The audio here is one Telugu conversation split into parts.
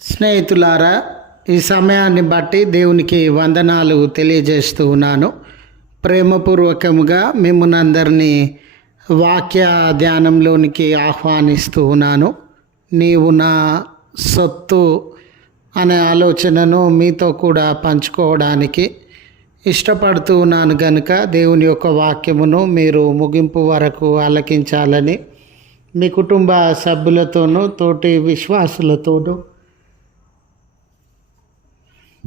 స్నేహితులారా ఈ సమయాన్ని బట్టి దేవునికి వందనాలు తెలియజేస్తూ ఉన్నాను. ప్రేమపూర్వకముగా మిమ్మల్ని వాక్య ధ్యానంలోనికి ఆహ్వానిస్తూ ఉన్నాను. నీవు నా సొత్తు అనే ఆలోచనను మీతో కూడా పంచుకోవడానికి ఇష్టపడుతూ ఉన్నాను గనుక దేవుని యొక్క వాక్యమును మీరు ముగింపు వరకు ఆలకించాలని మీ కుటుంబ సభ్యులతోనూ తోటి విశ్వాసులతోనూ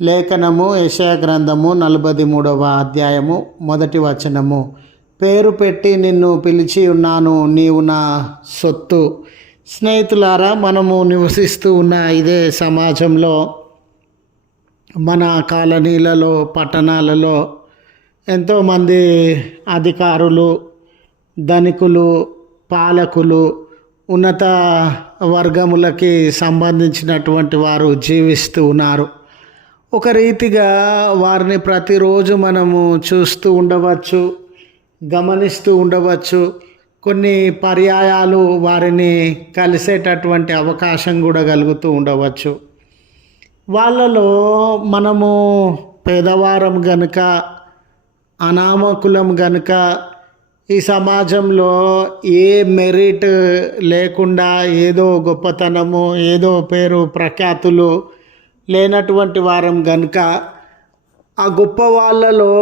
లేఖనము యశయ గ్రంథము నలభై మూడవ అధ్యాయము మొదటి వచనము. పేరు పెట్టి నిన్ను పిలిచి ఉన్నాను నీవు నా సొత్తు. స్నేహితులారా మనము నివసిస్తూ ఉన్న ఇదే సమాజంలో మన కాలనీలలో పట్టణాలలో ఎంతోమంది అధికారులు ధనికులు పాలకులు ఉన్నత వర్గములకి సంబంధించినటువంటి వారు జీవిస్తూ ఉన్నారు. ఒక రీతిగా వారిని ప్రతిరోజు మనము చూస్తూ ఉండవచ్చు గమనిస్తూ ఉండవచ్చు. కొన్ని పర్యాయాలు వారిని కలిసేటటువంటి అవకాశం కూడా కలుగుతూ ఉండవచ్చు. వాళ్ళలో మనము పేదవారం గనుక అనామకులం గనుక ఈ సమాజంలో ఏ మెరిట్ లేకుండా ఏదో గొప్పతనము ఏదో పేరు ప్రఖ్యాతులు లేనటువంటి వారం కనుక ఆ గొప్ప వాళ్ళలో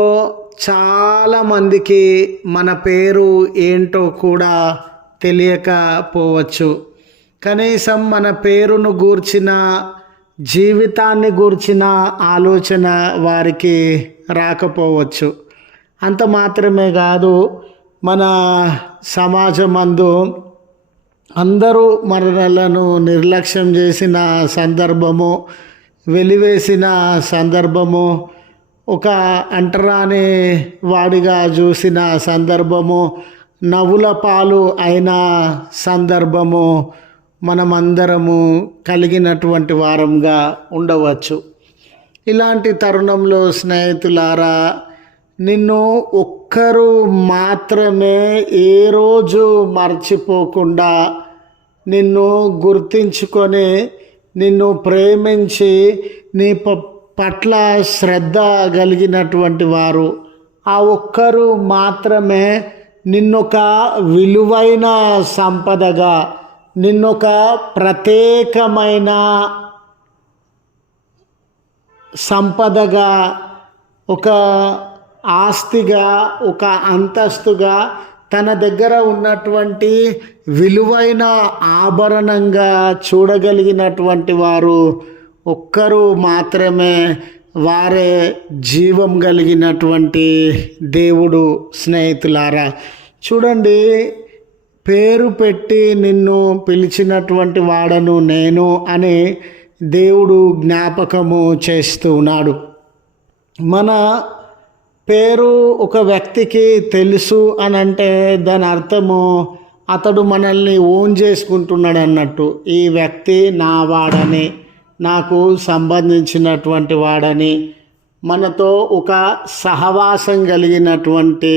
చాలామందికి మన పేరు ఏంటో కూడా తెలియకపోవచ్చు. కనీసం మన పేరును గూర్చిన జీవితాన్ని గూర్చిన ఆలోచన వారికి రాకపోవచ్చు. అంత మాత్రమే కాదు మన సమాజమందు అందరూ మనలను నిర్లక్ష్యం చేసిన సందర్భము వెలివేసిన సందర్భము ఒక అంటరాని వాడిగా చూసిన సందర్భము నవ్వుల పాలు అయిన సందర్భము మనమందరము కలిగినటువంటి వారంగా ఉండవచ్చు. ఇలాంటి తరుణంలో స్నేహితులారా నిన్ను ఒక్కరు మాత్రమే ఏ రోజు మర్చిపోకుండా నిన్ను గుర్తించుకొని నిన్ను ప్రేమించి నీ ప పట్ల శ్రద్ధ కలిగినటువంటి వారు. ఆ ఒక్కరు మాత్రమే నిన్నొక విలువైన సంపదగా నిన్నొక ప్రత్యేకమైన సంపదగా ఒక ఆస్తిగా ఒక అంతస్తుగా తన దగ్గర ఉన్నటువంటి విలువైన ఆభరణంగా చూడగలిగినటువంటి వారు ఒక్కరు మాత్రమే వారే జీవం కలిగినటువంటి దేవుడు స్నేహితులారా. చూడండి పేరు పెట్టి నిన్ను పిలిచినటువంటి వాడను నేను అని దేవుడు జ్ఞాపకము చేస్తూ ఉన్నాడు. మన పేరు ఒక వ్యక్తికి తెలుసు అని అంటే దాని అర్థము అతడు మనల్ని ఓన్ చేసుకుంటున్నాడు అన్నట్టు. ఈ వ్యక్తి నా వాడని నాకు సంబంధించినటువంటి వాడని మనతో ఒక సహవాసం కలిగినటువంటి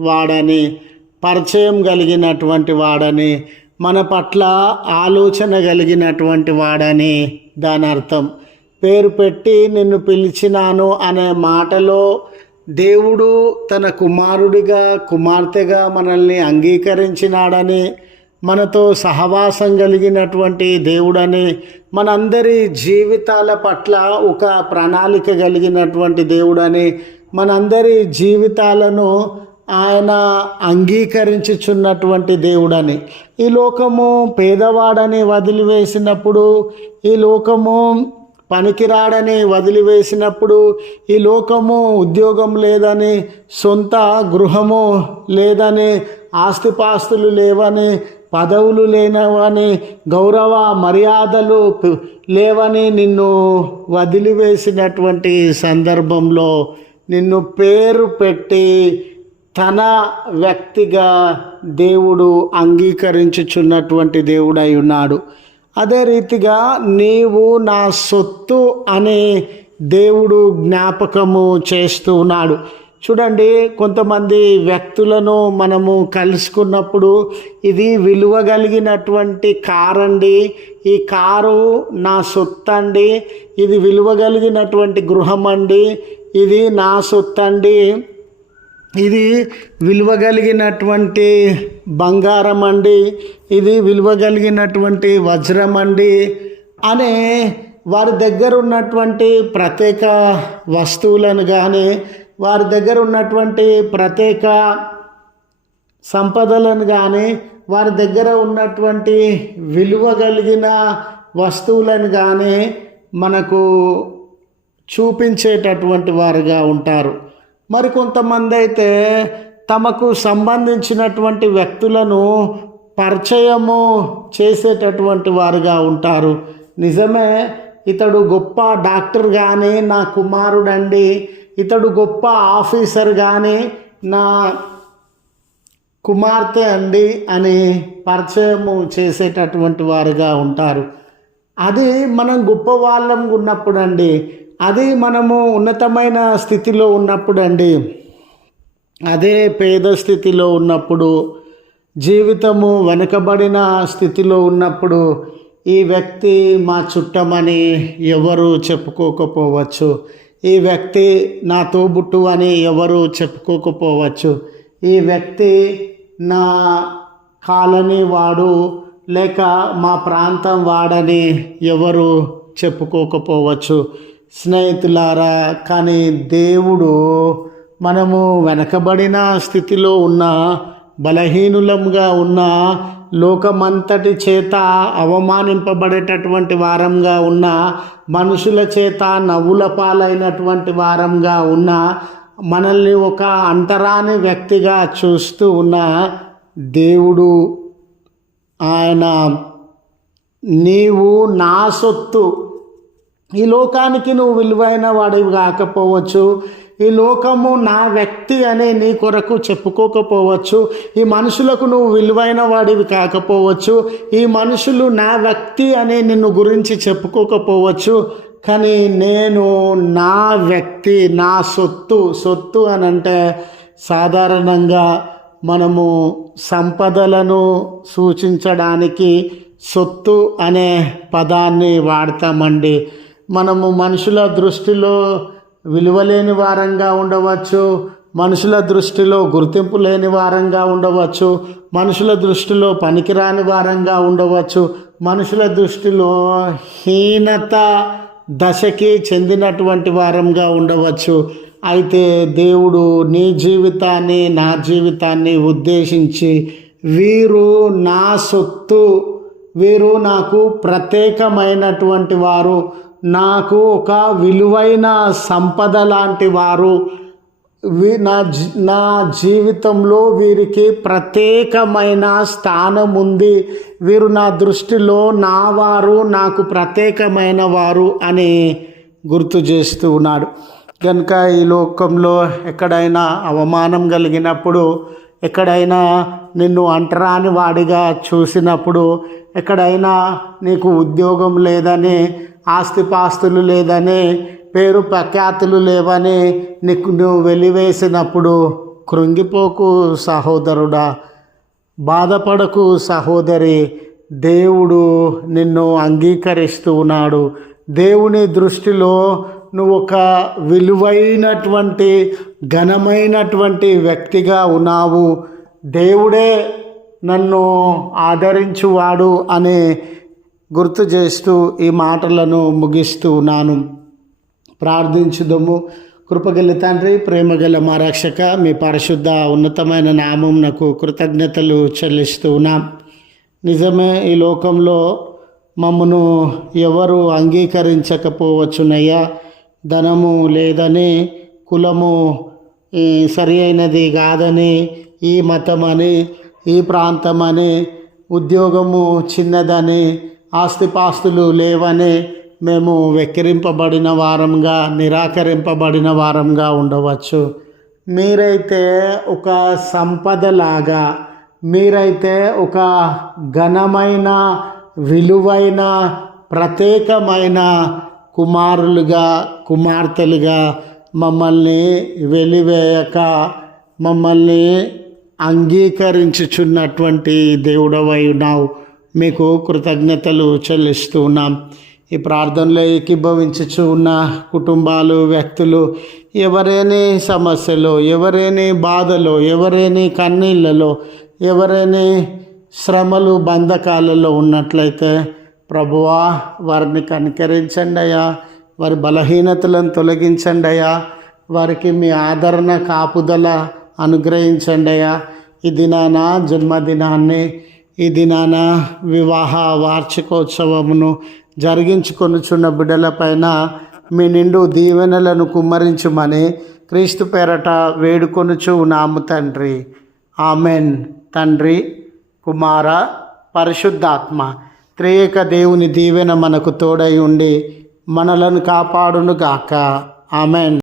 వాడని పరిచయం కలిగినటువంటి వాడని మన పట్ల ఆలోచన కలిగినటువంటి వాడని దాని అర్థం. పేరు పెట్టి నిన్ను పిలిచినాను అనే మాటలో దేవుడు తన కుమారుడిగా కుమార్తెగా మనల్ని అంగీకరించినాడని మనతో సహవాసం కలిగినటువంటి దేవుడని మనందరి జీవితాల పట్ల ఒక ప్రణాళిక కలిగినటువంటి దేవుడని మనందరి జీవితాలను ఆయన అంగీకరించుచున్నటువంటి దేవుడని. ఈ లోకము పేదవాడని వదిలివేసినప్పుడు ఈ లోకము పనికిరాడని వదిలివేసినప్పుడు ఈ లోకము ఉద్యోగం లేదని సొంత గృహము లేదని ఆస్తిపాస్తులు లేవని పదవులు లేనవని గౌరవ మర్యాదలు లేవని నిన్ను వదిలివేసినటువంటి సందర్భంలో నిన్ను పేరు పెట్టి తన వ్యక్తిగా దేవుడు అంగీకరించుచున్నటువంటి దేవుడై ఉన్నాడు. అదే రీతిగా నీవు నా సొత్తు అనే దేవుడు జ్ఞాపకము చేస్తూ ఉన్నాడు. చూడండి కొంతమంది వ్యక్తులను మనము కలుసుకున్నప్పుడు ఇది విలువ కలిగినటువంటి కారు అండి ఈ కారు నా సొత్తు అండి ఇది విలువ కలిగినటువంటి గృహం అండి ఇది నా సొత్తు అండి ఇది విలువగలిగినటువంటి బంగారం అండి. ఇది విలువగలిగినటువంటి వజ్రం అండి. అనే వారి దగ్గర ఉన్నటువంటి ప్రత్యేక వస్తువులను కానీ వారి దగ్గర ఉన్నటువంటి ప్రత్యేక సంపదలను కానీ వారి దగ్గర ఉన్నటువంటి విలువ కలిగిన వస్తువులను కానీ మనకు చూపించేటటువంటి వారుగా ఉంటారు. మరి కొంతమంది అయితే తమకు సంబంధించినటువంటి వ్యక్తులను పరిచయము చేసేటటువంటి వారుగా ఉంటారు. నిజమే ఇతడు గొప్ప డాక్టర్ కానీ నా కుమారుడండి. ఇతడు గొప్ప ఆఫీసర్ కానీ నా కుమార్తె అండి అని పరిచయము చేసేటటువంటి వారుగా ఉంటారు. అది మనం గొప్ప వాళ్ళం ఉన్నప్పుడు అండి అది మనము ఉన్నతమైన స్థితిలో ఉన్నప్పుడు అండి. అదే పేద స్థితిలో ఉన్నప్పుడు జీవితము వెనుకబడిన స్థితిలో ఉన్నప్పుడు ఈ వ్యక్తి మా చుట్టమని ఎవరు చెప్పుకోకపోవచ్చు. ఈ వ్యక్తి నా తోబుట్టు అని ఎవరు చెప్పుకోకపోవచ్చు. ఈ వ్యక్తి నా కాలనీ వాడు లేక మా ప్రాంతం వాడని ఎవరు చెప్పుకోకపోవచ్చు. స్నేహితులారా కానీ దేవుడు మనము వెనకబడిన స్థితిలో ఉన్న బలహీనులంగా ఉన్న లోకమంతటి చేత అవమానింపబడేటటువంటి వారంగా ఉన్న మనుషుల చేత నవ్వుల పాలైనటువంటి వారంగా ఉన్న మనల్ని ఒక అంటరాని వ్యక్తిగా చూస్తూ ఉన్న దేవుడు ఆయన నీవు నా సొత్తు ఈ లోకానికి నువ్వు విలువైన వాడివి కాకపోవచ్చు. ఈ లోకము నా వ్యక్తి అనే నీ కొరకు చెప్పుకోకపోవచ్చు. ఈ మనుషులకు నువ్వు విలువైన వాడివి కాకపోవచ్చు. ఈ మనుషులు నా వ్యక్తి అనే నిన్ను గురించి చెప్పుకోకపోవచ్చు. కానీ నేను నా వ్యక్తి నా సొత్తు సొత్తు అని అంటే సాధారణంగా మనము సంపదలను సూచించడానికి సొత్తు అనే పదాన్ని వాడతామండి. మనము మనుషుల దృష్టిలో విలువలేని వారంగా ఉండవచ్చు. మనుషుల దృష్టిలో గుర్తింపు లేని వారంగా ఉండవచ్చు. మనుషుల దృష్టిలో పనికిరాని వారంగా ఉండవచ్చు. మనుషుల దృష్టిలో హీనత దశకి చెందినటువంటి వారంగా ఉండవచ్చు. అయితే దేవుడు నీ జీవితాన్ని నా జీవితాన్ని ఉద్దేశించి వీరు నా సొత్తు వీరు నాకు ప్రత్యేకమైనటువంటి వారు. నాకు ఒక విలువైన సంపద లాంటి వారు. నా జీ నా జీవితంలో వీరికి ప్రత్యేకమైన స్థానం ఉంది. వీరు నా దృష్టిలో నా వారు నాకు ప్రత్యేకమైన వారు అని గుర్తు చేస్తూ ఉన్నాడు. కనుక ఈ లోకంలో ఎక్కడైనా అవమానం కలిగినప్పుడు ఎక్కడైనా నిన్ను అంటరాని వాడిగా చూసినప్పుడు ఎక్కడైనా నీకు ఉద్యోగం లేదని ఆస్తిపాస్తులు లేదని పేరు ప్రఖ్యాతులు లేవని నీకు నువ్వు వెలివేసినప్పుడు కృంగిపోకు సహోదరుడా. బాధపడకు సహోదరి దేవుడు నిన్ను అంగీకరిస్తూ ఉన్నాడు. దేవుని దృష్టిలో నువ్వు ఒక విలువైనటువంటి ఘనమైనటువంటి వ్యక్తిగా ఉన్నావు. దేవుడే నన్ను ఆదరించువాడు అని గుర్తు చేస్తూ ఈ మాటలను ముగిస్తూ ఉన్నాను. ప్రార్థించుదము. కృపగల తండ్రి ప్రేమగల మా రక్షక మీ పరిశుద్ధ ఉన్నతమైన నామం నాకు కృతజ్ఞతలు చెల్లిస్తూ ఉన్నాం. నిజమే ఈ లోకంలో మమ్మను ఎవరు అంగీకరించకపోవచ్చునయ్యా. ధనము లేదని కులము ఈ సరి అయినది కాదని ఈ మతం అని ఈ ప్రాంతం అని ఉద్యోగము చిన్నదని ఆస్తిపాస్తులు లేవని మేము వెక్కిరింపబడిన వారంగా నిరాకరింపబడిన వారంగా ఉండవచ్చు. మీరైతే ఒక సంపదలాగా మీరైతే ఒక ఘనమైన విలువైన ప్రత్యేకమైన కుమారులుగా కుమార్తెలుగా మమ్మల్ని వెలివేయక మమ్మల్ని అంగీకరించుచున్నటువంటి దేవుడవై ఉన్నావు. మీకు కృతజ్ఞతలు చెల్లిస్తూ ఉన్నాం. ఈ ప్రార్థనలో ఏకీభవించుచు ఉన్న కుటుంబాలు వ్యక్తులు ఎవరేని సమస్యలు ఎవరేని బాధలో ఎవరేని కన్నీళ్ళలో ఎవరేని శ్రమలు బంధకాలలో ఉన్నట్లయితే ప్రభువా వారిని కనికరించండి అయ్యా. వారి బలహీనతలను తొలగించండి అయ్యా. వారికి మీ ఆదరణ కాపుదల అనుగ్రహించండి అయ్యా. ఈ దినాన జన్మదినాన్ని ఈ దినాన వివాహ వార్షికోత్సవమును జరిగించుకొనుచున్న బిడ్డలపైన మీ నిండు దీవెనలను కుమ్మరించుమని క్రీస్తు పేరట వేడుకొనుచు నాము తండ్రి. ఆమెన్. తండ్రి కుమార పరిశుద్ధాత్మ. త్రేయక దేవుని దీవెన మనకు తోడై ఉండి మనలను కాపాడును గాక ఆమెన్.